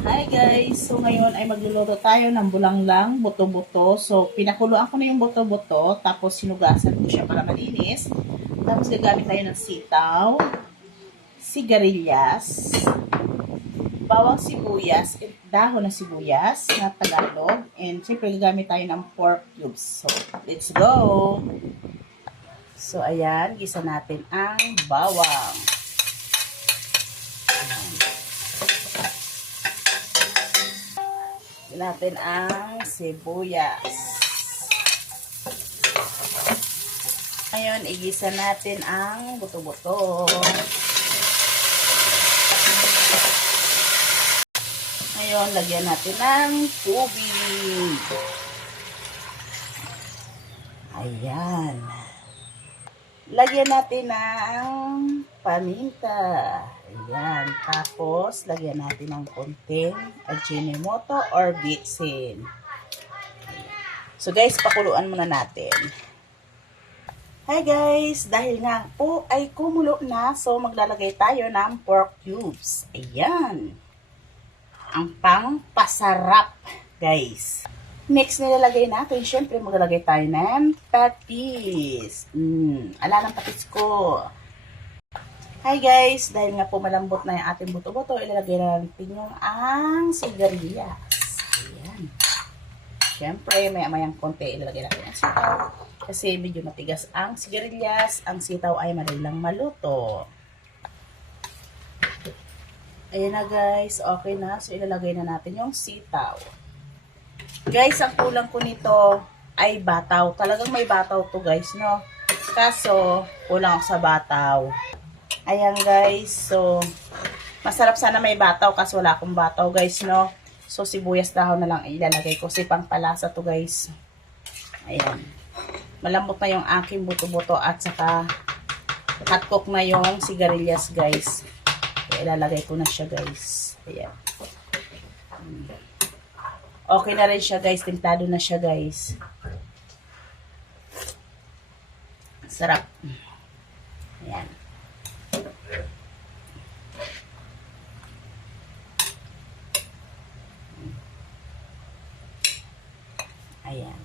Hi guys! So ngayon ay magluluto tayo ng bulanglang, buto-buto. So pinakuluan ko na yung buto-buto, tapos sinugasan ko siya para malinis. Tapos gagamit tayo ng sitaw, sigarilyas, bawang sibuyas, and dahon ng sibuyas na Tagalog, and siyempre gagamit tayo ng pork cubes. So let's go! So ayan, gisa natin ang bawang. Natin ang sibuyas. Ngayon, igisa natin ang buto-buto. Ngayon, lagyan natin ng tubig. Ayan. Lagyan natin ng paminta. Ayan. Tapos, lagyan natin ng konting ajinomoto or bitsin. So, guys, pakuluan muna natin. Hi, guys! Dahil nga po ay kumulo na, so maglalagay tayo ng pork cubes. Ayan. Ang pang-pasarap, guys. Next, nilalagay natin, syempre, maglalagay tayo ng patis. Mm, ala ng patis ko. Hi guys, dahil nga po malambot na yung ating buto-buto, ilalagay na natin yung ang sigarilyas. Ayan. Siyempre, maya-mayang konti ilalagay natin ang sitaw. Kasi medyo matigas ang sigarilyas, ang sitaw ay madalang maluto. Ayan na guys, okay na. So ilalagay na natin yung sitaw. Guys, ang kulang ko nito ay bataw. Talagang may bataw to guys, no? Kaso, kulang ako sa bataw. Ayan guys, so masarap sana may bataw kasi wala akong bataw guys, no? So sibuyas dahon na lang ilalagay ko kasi pangpalasa to guys. Ayan. Malambot na yung aking buto-buto at saka hot na yung sigarilyas guys. So, ilalagay ko na siya guys. Ayan. Okay na rin siya guys. Timplado na siya guys. Sarap. Ayan. Ayan.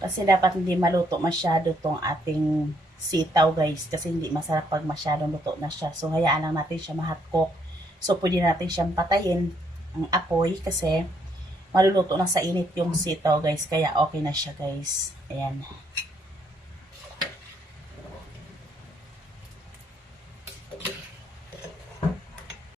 Kasi dapat hindi maluto masyado tong ating sitaw guys. Kasi hindi masarap pag masyadong luto na siya. So hayaan lang natin siya ma-hot cook. So pwede natin siyang patayin ang apoy kasi maluluto na sa init yung sitaw guys. Kaya okay na siya guys. Ayan.